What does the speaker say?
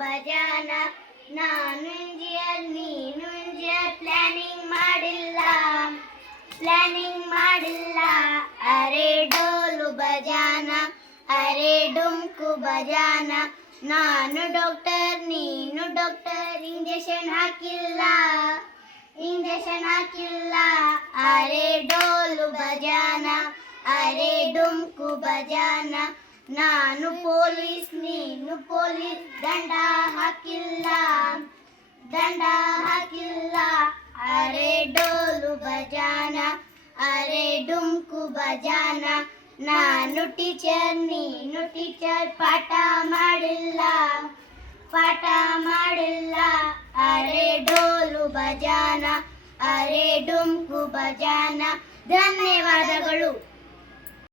ಭಜಾನ. ನಾನು ಇಂಜಿಯರ್ ನೀನು engineer, planning ಮಾಡಿಲ್ಲ. ಅರೆ ಡೋಲು ಬಜಾನ, ಅರೆ ಡುಮ್ಕು ಬಜಾನ. ನಾನು ಡಾಕ್ಟರ್ ನೀನು ಡಾಕ್ಟರ್, ಇಂಜೆಕ್ಷನ್ ಹಾಕಿಲ್ಲ. ಅರೆ ಡೋಲು ಬಜಾನ, ಅರೆ ಡುಮ್ಕು ಬಜಾನ. ನಾನು ಪೊಲೀಸ್ ನೀನು ಪೊಲೀಸ್, ದಂಡ ಹಾಕಿಲ್ಲ. ಅರೆ ಡೋಲು ಬಜಾನ, ಅರೆ ಡುಮ್ಕು ಬಜಾನ. ನಾನು ಟೀಚರ್ ನೀನು ಟೀಚರ್, ಪಾಠ ಮಾಡಿಲ್ಲ. ಅರೆ ಡೋಲು ಬಜಾನ, ಅರೆ ಡುಮ್ಕು ಬಜಾನ. ಧನ್ಯವಾದಗಳು.